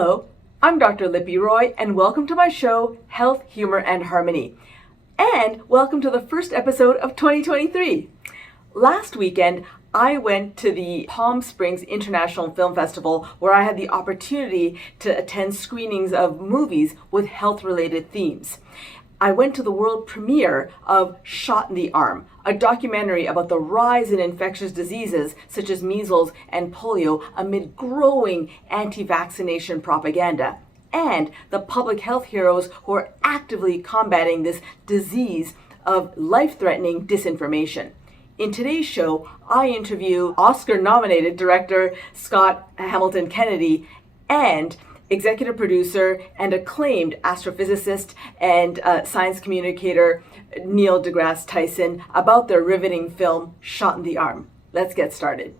Hello, I'm Dr. Lipi Roy, and welcome to my show, Health, Humor, and Harmony. And welcome to the first episode of 2023. Last weekend, I went to the Palm Springs International Film Festival, where I had the opportunity to attend screenings of movies with health-related themes. I went to the world premiere of Shot in the Arm, a documentary about the rise in infectious diseases such as measles and polio amid growing anti-vaccination propaganda, and the public health heroes who are actively combating this disease of life-threatening disinformation. In today's show, I interview Oscar-nominated director Scott Hamilton Kennedy and executive producer and acclaimed astrophysicist and science communicator Neil deGrasse Tyson about their riveting film, Shot in the Arm. Let's get started.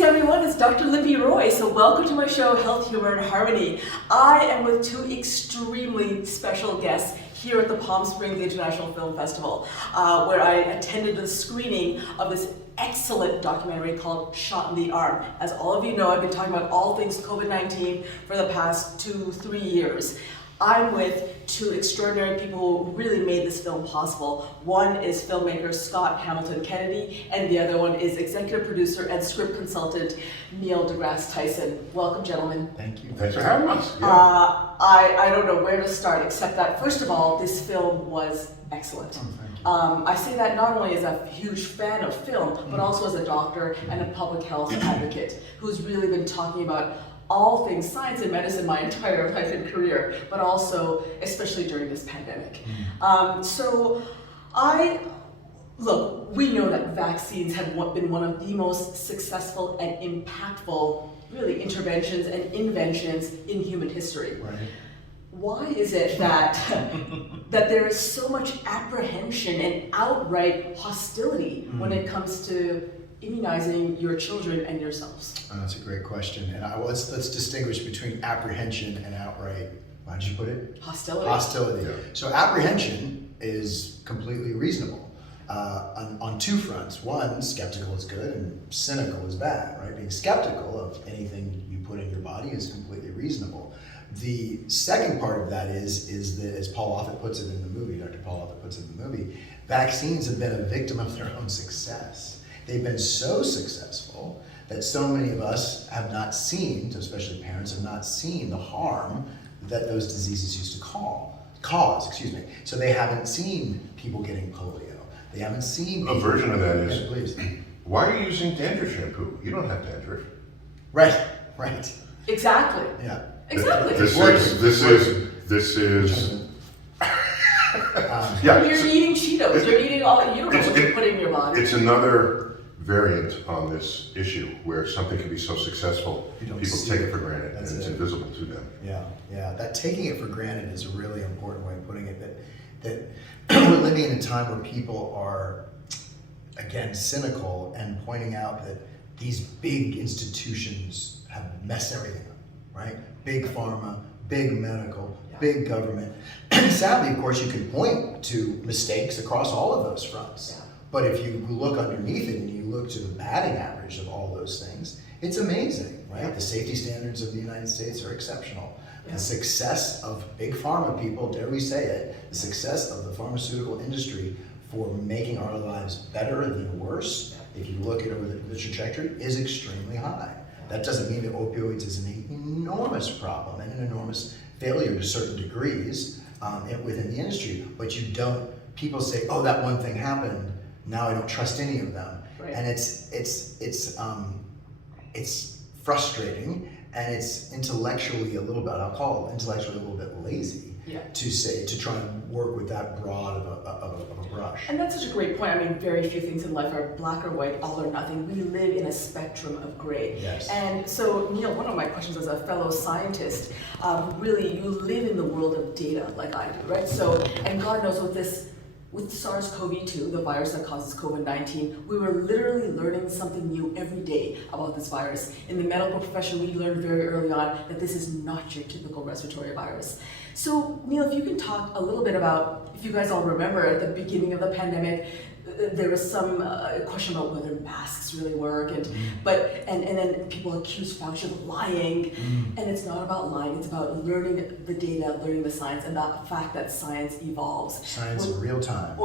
Everyone, it's Dr. Lipi Roy, so welcome to my show, Health, Humor, and Harmony. I am with two extremely special guests here at the Palm Springs International Film Festival, where I attended the screening of this excellent documentary called Shot in the Arm. As all of you know, I've been talking about all things COVID-19 for the past 2-3 years. I'm with two extraordinary people who really made this film possible. One is filmmaker Scott Hamilton Kennedy, and the other one is executive producer and script consultant Neil deGrasse Tyson. Welcome, gentlemen. Thank you. Thanks for having us. Yeah. I don't know where to start, except that, first of all, this film was excellent. I say that not only as a huge fan of film, but also as a doctor and a public health advocate who's really been talking about all things science and medicine my entire life and career, but also especially during this pandemic. Look, we know that vaccines have been one of the most successful and impactful, really, interventions and inventions in human history. Right. Why is it that that there is so much apprehension and outright hostility when it comes to immunizing your children and yourselves? That's a great question, and let's distinguish between apprehension and outright. How did you put it? Hostility. Hostility. Yeah. So apprehension is completely reasonable on two fronts. One, skeptical is good, and cynical is bad. Right? Being skeptical of anything you put in your body is completely reasonable. The second part of that is that, as Paul Offit puts it in the movie, Dr. Paul Offit puts it in the movie, vaccines have been a victim of their own success. They've been so successful that so many of us have not seen, especially parents, have not seen the harm that those diseases used to cause. So they haven't seen people getting polio. They haven't seen A version of that is, Yeah, please. why are you using dandruff shampoo? You don't have dandruff. Right. Exactly. Yeah. Exactly. This is. Yeah. You're eating Cheetos. You're eating all. You don't know what you're putting in your body. It's another variant on this issue where something can be so successful, You don't people see take it. it for granted, That's and it's it. invisible to them. Yeah. That taking it for granted is a really important way of putting it. That we're living in a time where people are, again, cynical and pointing out that these big institutions have messed everything up, right? Big pharma, big medical, big government. Sadly, of course, you can point to mistakes across all of those fronts. Yeah. But if you look underneath it and you look to the batting average of all those things, it's amazing, right? Yeah. The safety standards of the United States are exceptional. Yeah. The success of big pharma people, dare we say it, the success of the pharmaceutical industry for making our lives better than worse, if you look at over the trajectory, is extremely high. That doesn't mean that opioids is an enormous problem and an enormous failure to certain degrees within the industry, but people say, oh, that one thing happened, now I don't trust any of them. Right. And it's frustrating, and it's intellectually a little bit, I'll call it intellectually a little bit lazy to try and work with that broad of a brush. And that's such a great point. I mean, very few things in life are black or white, all or nothing. We live in a spectrum of gray. Yes. And so, Neil, one of my questions as a fellow scientist, really, you live in the world of data like I do, right? So, and God knows with this with SARS-CoV-2, the virus that causes COVID-19, we were literally learning something new every day about this virus. In the medical profession, we learned very early on that this is not your typical respiratory virus. So, Neil, if you can talk a little bit about, if you guys all remember at the beginning of the pandemic, there was some question about whether masks really work, and then people accused Fauci of lying, and it's not about lying, it's about learning the data, learning the science, and the fact that science evolves. Science in real time.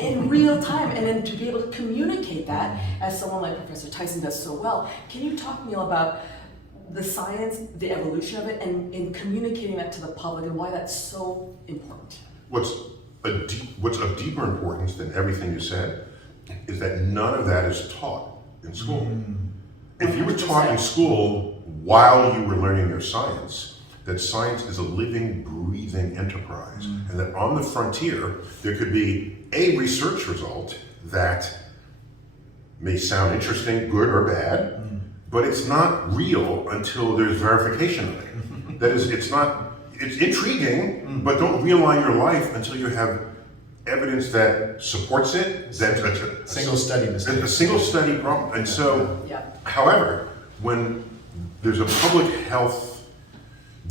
In real time, and then to be able to communicate that, as someone like Professor Tyson does so well. Can you talk, Neil, about the science, the evolution of it, and in communicating that to the public, and why that's so important? What's of deeper importance than everything you said is that none of that is taught in school. If you were taught in school while you were learning your science, that science is a living, breathing enterprise, and that on the frontier, there could be a research result that may sound interesting, good or bad, but it's not real until there's verification of it. That is, it's intriguing, but don't realign your life until you have evidence that supports it. That's a Single study mistake. a single study problem. And so, however, when there's a public health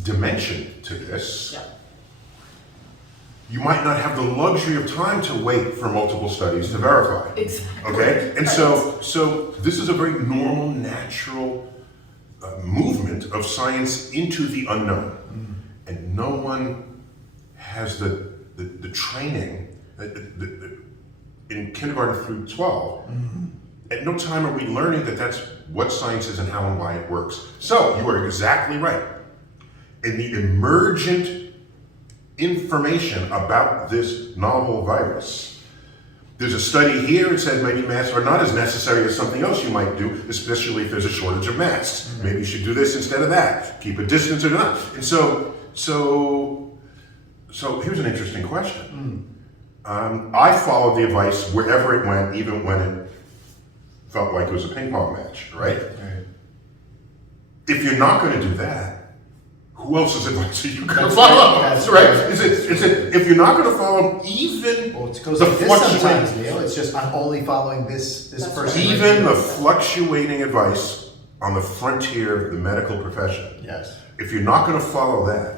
dimension to this, you might not have the luxury of time to wait for multiple studies to verify. Exactly. Okay? And so this is a very normal, natural movement of science into the unknown. And no one has the training in kindergarten through 12. At no time are we learning that that's what science is and how and why it works. So you are exactly right. In the emergent information about this novel virus, there's a study here that says maybe masks are not as necessary as something else you might do, especially if there's a shortage of masks. Maybe you should do this instead of that. Keep a distance or not. And so here's an interesting question. I followed the advice wherever it went, even when it felt like it was a ping pong match, right? If you're not going to do that, who else's advice are you going to follow? That's right? Is it if you're not going to follow even It goes the like this sometimes, fluctuating, Neil. It's just I'm only following this person. even the fluctuating advice on the frontier of the medical profession. Yes. If you're not going to follow that,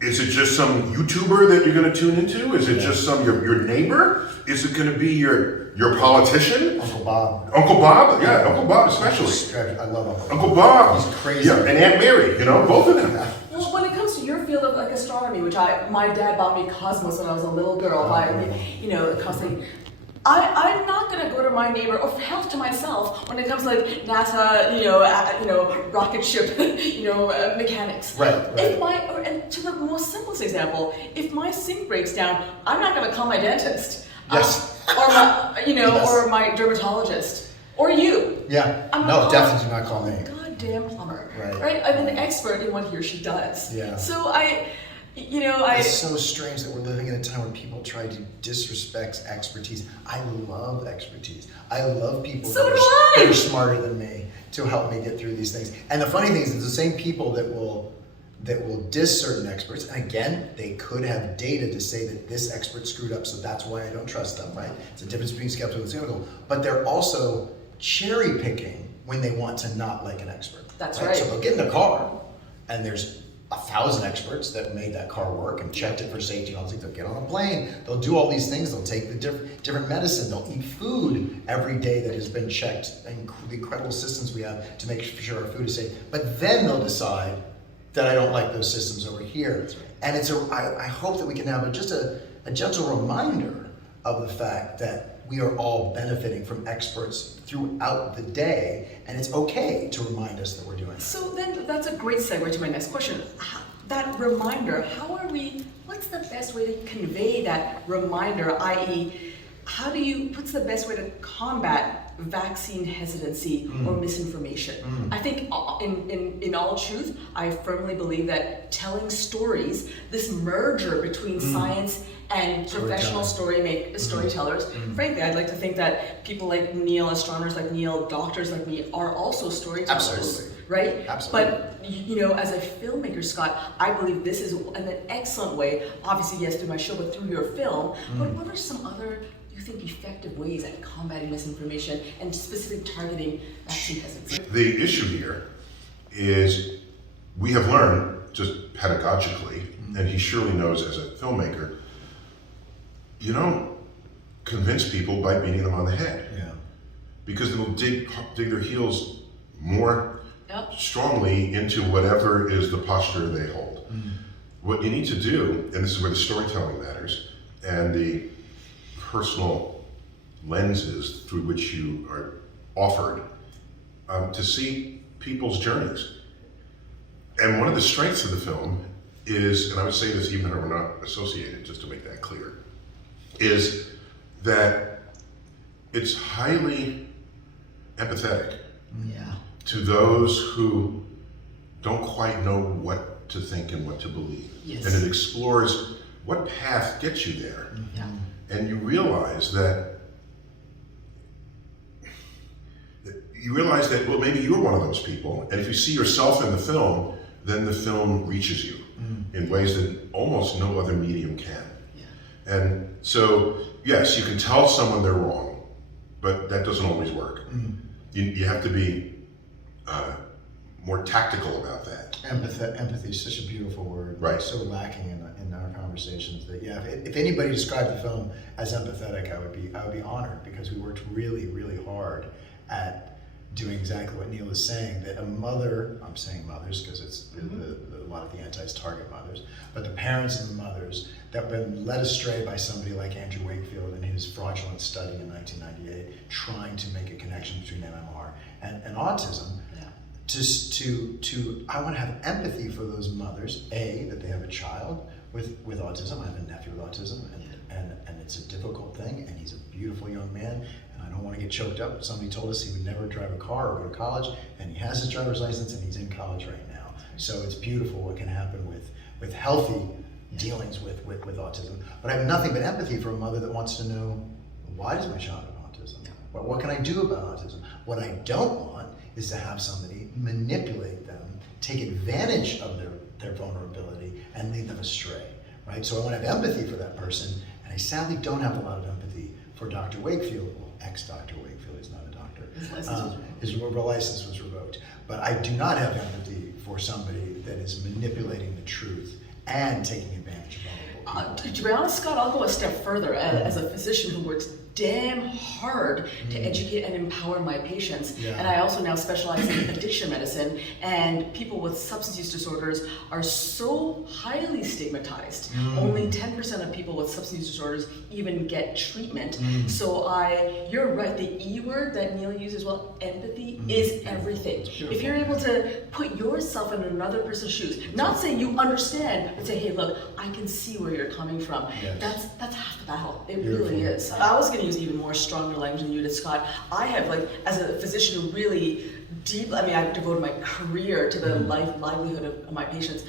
is it just some YouTuber that you're going to tune into? Is it just your neighbor? Is it going to be your politician? Uncle Bob. Uncle Bob? Yeah, Uncle Bob especially. I love Uncle Bob. Uncle Bob. He's crazy. Yeah, and Aunt Mary, both of them. Well, when it comes to your field of like astronomy, which my dad bought me Cosmos when I was a little girl, constantly. I'm not gonna go to my neighbor or help to myself when it comes to like NASA, rocket ship, mechanics. Right. And to the most simplest example, if my sink breaks down, I'm not gonna call my dentist. Yes. Or my, or my dermatologist, or you. Yeah. I'm No, not definitely do not call me. Goddamn plumber. Right. I'm an expert in what he or she does. Yeah. So It's so strange that we're living in a time where people try to disrespect expertise. I love expertise. I love people that are smarter than me to help me get through these things. And the funny thing is, it's the same people that will diss certain experts. And again, they could have data to say that this expert screwed up, so that's why I don't trust them, right? It's a difference between skeptical and cynical. But they're also cherry picking when they want to not like an expert. That's right. So they'll get in the car, and there's 1,000 experts that made that car work and checked it for safety and all these things. They'll get on a plane, they'll do all these things, they'll take the different medicine, they'll eat food every day that has been checked, and the incredible systems we have to make sure our food is safe. But then they'll decide that I don't like those systems over here. And I hope that we can have just a gentle reminder of the fact that we are all benefiting from experts throughout the day, and it's okay to remind us that we're doing that. So then that's a great segue to my next question. That reminder, what's the best way to convey that reminder, i.e., what's the best way to combat vaccine hesitancy or misinformation? I think in all truth, I firmly believe that telling stories, this merger between science and professional storytellers, frankly, I'd like to think that people like Neil, astronomers like Neil, doctors like me are also storytellers. Absolutely. right? Absolutely. But you know, as a filmmaker, Scott, I believe this is an excellent way, obviously yes, through my show, but through your film, but what are some other, you think, effective ways at combating misinformation and specifically targeting vaccine hesitancy? The issue here is we have learned, just pedagogically, and he surely knows as a filmmaker, you don't convince people by beating them on the head. Yeah. Because they'll dig their heels more Yep. strongly into whatever is the posture they hold. What you need to do, and this is where the storytelling matters, and the personal lenses through which you are offered, to see people's journeys. And one of the strengths of the film is, and I would say this even though we're not associated, just to make that clear, is that it's highly empathetic Yeah. to those who don't quite know what to think and what to believe. Yes. And it explores what path gets you there. Yeah. And you realize that, well, maybe you're one of those people. And if you see yourself in the film, then the film reaches you in ways that almost no other medium can. Yeah. And so, yes, you can tell someone they're wrong, but that doesn't always work. You have to be more tactical about that. Empathy is such a beautiful word. Right. It's so lacking in our conversations that, yeah, if anybody described the film as empathetic, I would be honored, because we worked really, really hard at doing exactly what Neil is saying, that a mother, I'm saying mothers because it's a lot of the antis target mothers, but the parents and the mothers that have been led astray by somebody like Andrew Wakefield in his fraudulent study in 1998, trying to make a connection between MMR and autism. I want to have empathy for those mothers, that they have a child with autism. I have a nephew with autism, and it's a difficult thing, and he's a beautiful young man, and I don't want to get choked up. Somebody told us he would never drive a car or go to college, and he has his driver's license, and he's in college right now. So it's beautiful what can happen with healthy dealings with autism. But I have nothing but empathy for a mother that wants to know, why does my child have autism? What can I do about autism? What I don't want is to have somebody manipulate them, take advantage of their vulnerability, and lead them astray, right? So I want to have empathy for that person, and I sadly don't have a lot of empathy for Dr. Wakefield. Well, ex-Dr. Wakefield, he's not a doctor. His license was revoked. His license was revoked. But I do not have empathy for somebody that is manipulating the truth and taking advantage of vulnerable people. To be honest, Scott, I'll go a step further. As a physician who works damn hard to educate and empower my patients, and I also now specialize in addiction medicine, and people with substance use disorders are so highly stigmatized. Only 10% of people with substance use disorders even get treatment. So you're right, the E word that Neil uses, well, empathy is everything. If you're able to put yourself in another person's shoes, not saying you understand, but say, hey, look, I can see where you're coming from. That's half the battle. It really is. I was going to use even more stronger language than you did, Scott. I have, as a physician who really I've devoted my career to the livelihood of my patients.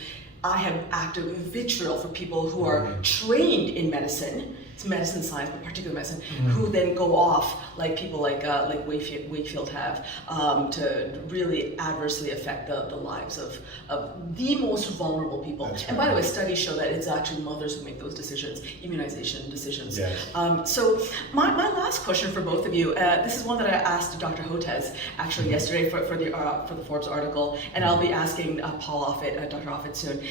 I have active vitriol for people who are trained in medicine, it's medicine science, but particular medicine, who then go off like people like Wakefield have to really adversely affect the lives of the most vulnerable people. And by the way, studies show that it's actually mothers who make those decisions, immunization decisions. So my last question for both of you, this is one that I asked Dr. Hotez actually yesterday for the Forbes article, and I'll be asking Paul Offit, Dr. Offit soon.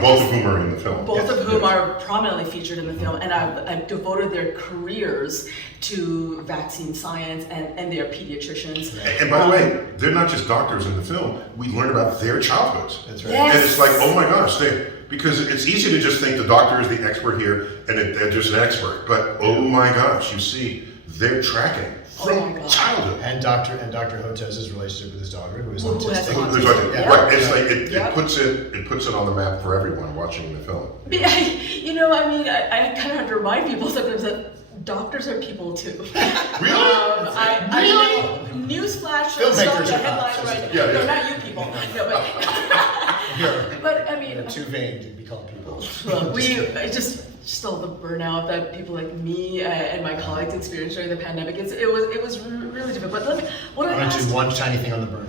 Both of whom are in the film. Both of whom are prominently featured in the film, and I've devoted their careers to vaccine science, and they are pediatricians. And by the way, they're not just doctors in the film. We learn about their childhoods. That's right. Yes. And it's like, oh my gosh, because it's easy to just think the doctor is the expert here, and they're just an expert. But oh my gosh, you see, they're tracking from childhood. And Dr. Hotez's relationship with his daughter, who is autistic. Right. It's like it puts it on the map for everyone watching the film. I kind of have to remind people sometimes that doctors are people too. Really? I know. Newsflash. Filmmakers the are headline right. Yeah. No, not you people. No, but You're too vain to be called people. Just all the burnout that people like me and my colleagues experienced during the pandemic. It was really difficult. But Why don't you do one tiny thing on the burnout?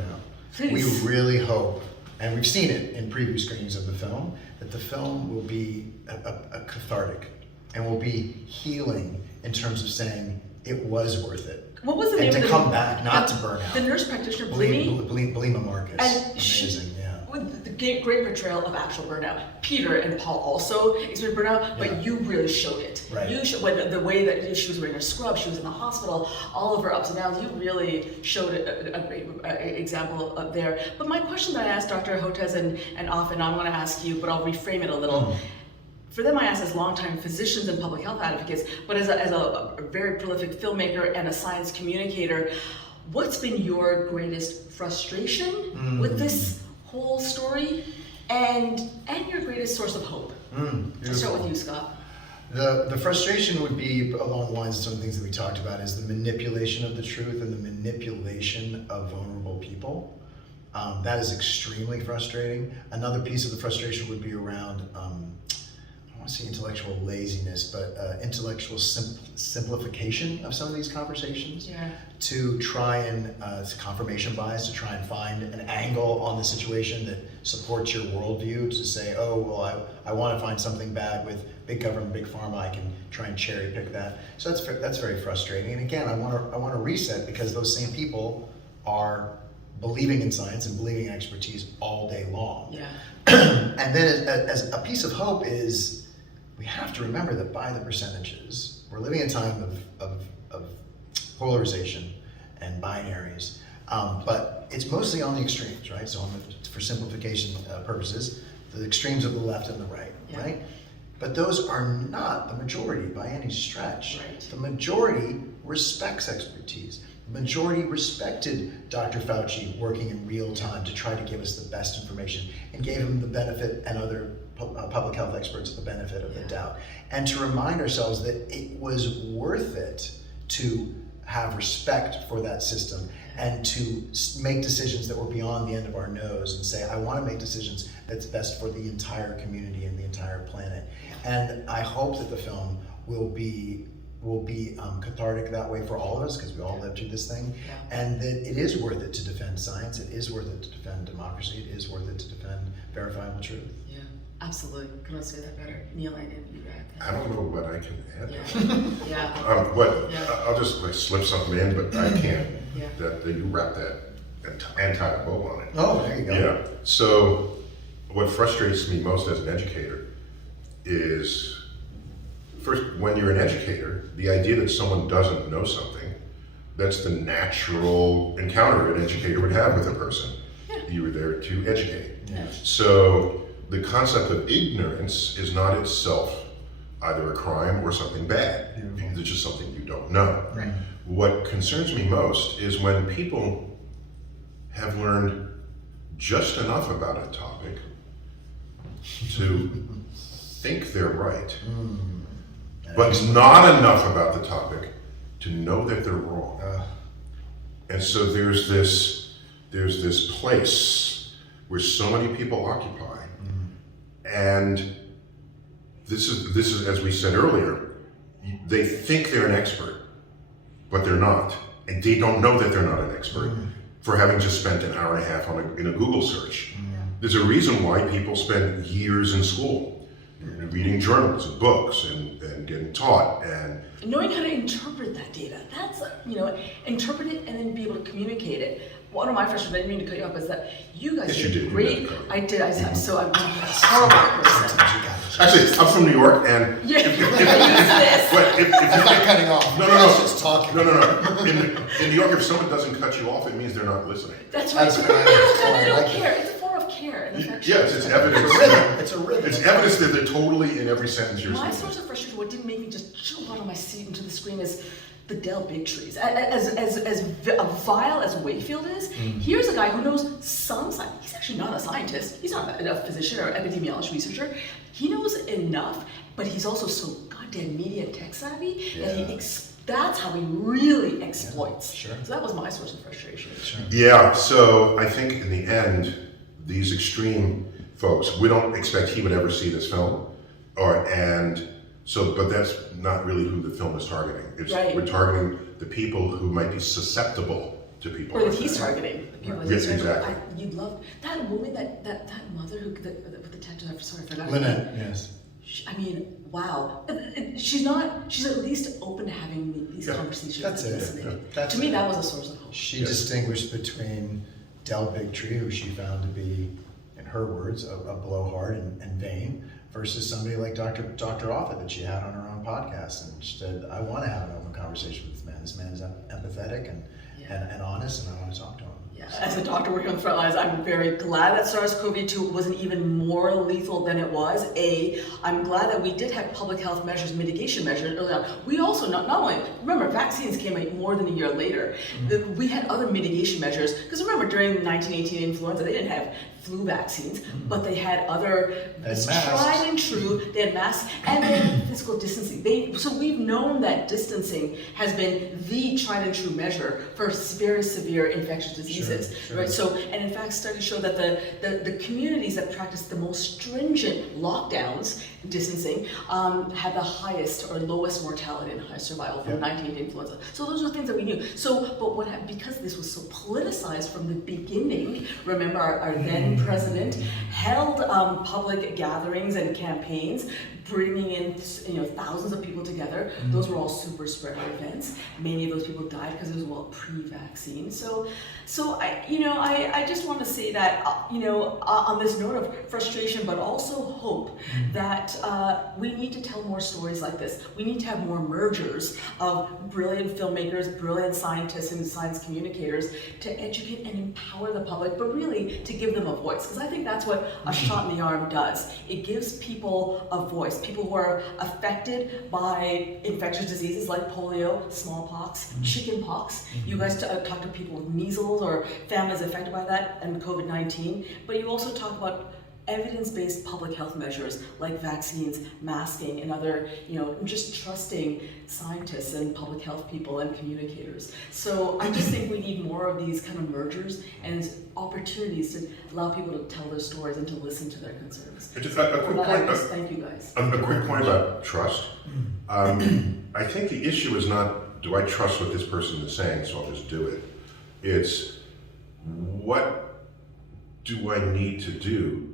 Please. We really hope, and we've seen it in preview screenings of the film, that the film will be a cathartic and will be healing in terms of saying it was worth it. What was the and name to of the come back, not to burn out. The nurse practitioner, Blima Marcus. And amazing, yeah. With the great portrayal of actual burnout. Peter and Paul also experienced burnout, but you really showed it. Right. You showed when the way that she was wearing her scrub, she was in the hospital, all of her ups and downs. You really showed a great example of there. But my question that I asked Dr. Hotez and Offit, and I'm going to ask you, but I'll reframe it a little. For them, I asked as longtime physicians and public health advocates, but as a very prolific filmmaker and a science communicator, what's been your greatest frustration with this whole story, and your greatest source of hope? I'll start with you, Scott. The frustration would be along the lines of some of the things that we talked about, is the manipulation of the truth and the manipulation of vulnerable people. That is extremely frustrating. Another piece of the frustration would be around, I want to say intellectual laziness, but intellectual simplification of some of these conversations. Yeah. To try and, it's confirmation bias, to try and find an angle on the situation that supports your worldview, to say, oh, well, I want to find something bad with big government, big pharma, I can try and cherry pick that. So that's very frustrating. And again, I want to reset, because those same people are believing in science and believing in expertise all day long. Yeah. And then as a piece of hope is, we have to remember that by the percentages, we're living in a time of polarization and binaries, but it's mostly on the extremes, right? So for simplification purposes, the extremes of the left and the right, right? But those are not the majority by any stretch. Right. The majority respects expertise. The majority respected Dr. Fauci working in real time to try to give us the best information, and gave him the benefit, and other public health experts the benefit of the doubt. And to remind ourselves that it was worth it to have respect for that system, and to make decisions that were beyond the end of our nose, and say, I want to make decisions that's best for the entire community and the entire planet. And I hope that the film will be cathartic that way for all of us, because we all lived through this thing, and that it is worth it to defend science, it is worth it to defend democracy, it is worth it to defend verifiable truth. Yeah, absolutely. Couldn't say that better. Neil, I didn't do that. I don't know what I can add. Yeah. I'll just slip something in, but I can't. Yeah. That you wrap that and tie a bow on it. Oh, there you go. Yeah. So what frustrates me most as an educator is, first, when you're an educator, the idea that someone doesn't know something, that's the natural encounter an educator would have with a person. Yeah. You were there to educate. Yeah. So the concept of ignorance is not itself either a crime or something bad. Beautiful. It's just something you don't know. Right. What concerns me most is when people have learned just enough about a topic to think they're right, but not enough about the topic to know that they're wrong. And so there's this place where so many people occupy, and this is, as we said earlier, they think they're an expert, but they're not, and they don't know that they're not an expert for having just spent an hour and a half in a Google search. There's a reason why people spend years in school reading journals and books and getting taught and knowing how to interpret that data. That's, interpret it and then be able to communicate it. One of my frustrations, I didn't mean to cut you off, is that you guys did great. I did. I'm a horrible person. Actually, I'm from New York, and if you're not cutting off. No. Just talking. No. In New York, if someone doesn't cut you off, it means they're not listening. That's right. They don't care. It's a form of care and affection. Yes, it's evidence. It's a rhythm. It's evidence that they're totally in every sentence you're saying. My source of frustration, what didn't make me just jump out of my seat into the screen, is the Del Bigtrees. As vile as Wakefield is, here's a guy who knows some science. He's actually not a scientist. He's not a physician or epidemiologist researcher. He knows enough, but he's also so goddamn media and tech savvy that that's how he really exploits. Sure. So that was my source of frustration. Sure. Yeah, so I think in the end, these extreme folks, we don't expect he would ever see this film, but that's not really who the film is targeting. Right. We're targeting the people who might be susceptible to people. Or that he's targeting. People that he's targeting. Exactly. You'd love that woman, that mother with the tattoo. I'm sorry, I forgot. Lynette, yes. I mean, wow. She's at least open to having these conversations. That's it. Listening. That's to me, it. that was a source of hope. She distinguished between Del Bigtree, who she found to be, in her words, a blowhard and vain, versus somebody like Dr. Offit that she had on her own podcast. And she said, I want to have an open conversation with this man. This man is empathetic and honest, and I want to talk to him. Yeah. As a doctor working on the front lines, I'm very glad that SARS-CoV-2 wasn't even more lethal than it was. I'm glad that we did have public health measures, mitigation measures early on. We also, not only, remember, vaccines came out more than a year later. We had other mitigation measures, because remember, during 1918 influenza, they didn't have flu vaccines, but they had other tried and true. They had masks and they had physical distancing. So we've known that distancing has been the tried and true measure for very severe infectious diseases, right? So, and in fact, studies show that the communities that practice the most stringent lockdowns, distancing, had the highest or lowest mortality and highest survival from 1918 influenza. So those are things that we knew. So, but because this was so politicized from the beginning, remember our then president held public gatherings and campaigns, bringing in thousands of people together. Those were all super spreader events. Many of those people died because it was pre-vaccine. So I just want to say that on this note of frustration, but also hope, that we need to tell more stories like this. We need to have more mergers of brilliant filmmakers, brilliant scientists, and science communicators to educate and empower the public, but really to give them a voice. Because I think that's what a shot in the arm does. It gives people a voice. People who are affected by infectious diseases like polio, smallpox, chickenpox. You guys talk to people with measles or families affected by that and COVID-19, but you also talk about evidence-based public health measures like vaccines, masking, and other, just trusting scientists and public health people and communicators. So I just think we need more of these kind of mergers and opportunities to allow people to tell their stories and to listen to their concerns. Just a quick point. Thank you guys. A quick point about trust. I think the issue is not, do I trust what this person is saying, so I'll just do it. It's, what do I need to do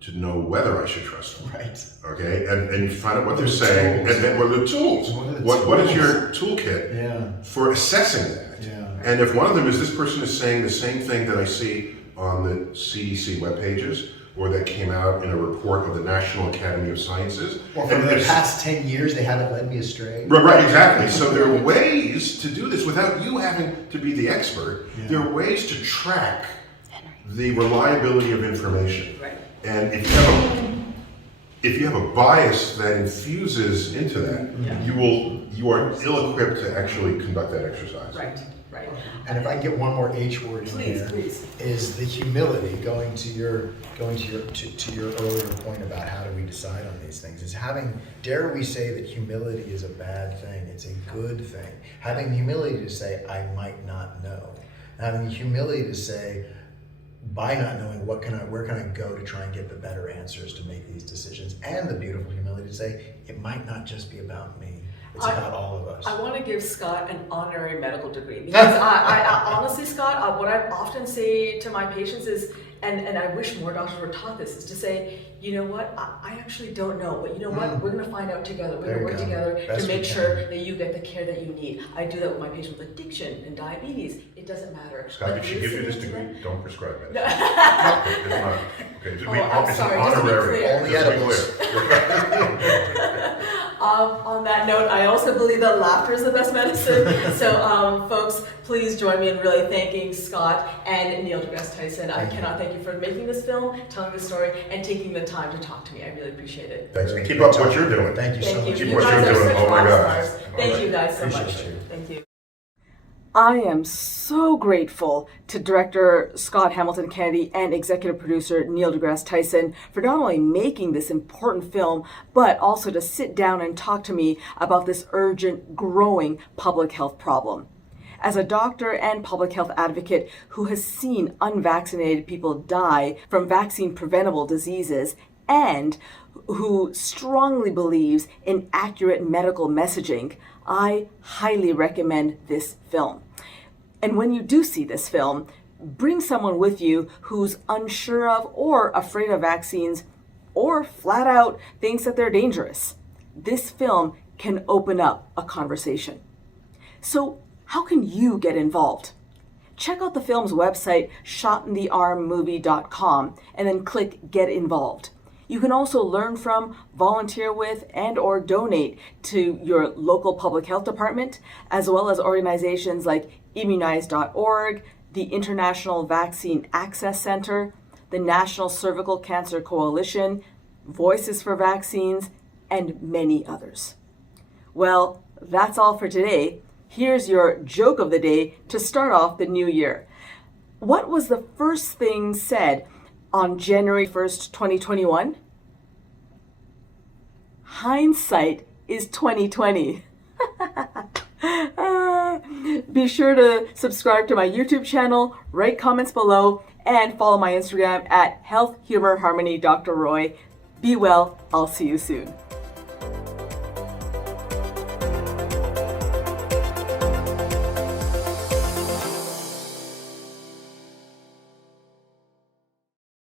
to know whether I should trust them? Right. Okay, and you find out what they're saying, and then what are the tools? What is your toolkit for assessing that? Yeah. And if one of them is, this person is saying the same thing that I see on the CDC web pages, or that came out in a report of the National Academy of Sciences. Well, for the past 10 years, they haven't led me astray. Right, exactly. So there are ways to do this without you having to be the expert. Yeah. There are ways to track the reliability of information. Right. And if you have a bias that infuses into that, you are ill-equipped to actually conduct that exercise. Right. And if I get one more H word in here, please. Is the humility, going to your earlier point about how do we decide on these things, is dare we say that humility is a bad thing? It's a good thing. Having humility to say, I might not know. Having humility to say, by not knowing where can I go to try and get the better answers to make these decisions, and the beautiful humility to say, it might not just be about me. It's about all of us. I want to give Scott an honorary medical degree, because I honestly, Scott, what I often say to my patients is, and I wish more doctors were taught this, is to say, you know what, I actually don't know, but you know what, we're going to find out together. We're going to work together to make sure that you get the care that you need. I do that with my patients with addiction and diabetes. It doesn't matter. Scott, if she gives you this degree, don't prescribe it. No. It's not. Okay, I'm sorry, honorary. just to be clear. On that note, I also believe that laughter is the best medicine. So, folks, please join me in really thanking Scott and Neil deGrasse Tyson. I cannot thank you for making this film, telling the story, and taking the time to talk to me. I really appreciate it. Thanks. And keep up what you're doing. Thank you so much. Keep You what guys you're are doing. such Oh my rock God. stars. Thank you guys so much. Appreciate you. Thank you. I am so grateful to director Scott Hamilton Kennedy and executive producer Neil deGrasse Tyson for not only making this important film, but also to sit down and talk to me about this urgent, growing public health problem. As a doctor and public health advocate who has seen unvaccinated people die from vaccine-preventable diseases, and who strongly believes in accurate medical messaging, I highly recommend this film. And when you do see this film, bring someone with you who's unsure of or afraid of vaccines or flat out thinks that they're dangerous. This film can open up a conversation. So how can you get involved? Check out the film's website, shotinthearmmovie.com, and then click Get Involved. You can also learn from, volunteer with, and or donate to your local public health department, as well as organizations like immunize.org, the International Vaccine Access Center, the National Cervical Cancer Coalition, Voices for Vaccines, and many others. Well, that's all for today. Here's your joke of the day to start off the new year. What was the first thing said on January 1st, 2021? Hindsight is 2020. Be sure to subscribe to my YouTube channel, write comments below, and follow my Instagram at Health Humor Harmony Dr. Roy. Be well, I'll see you soon.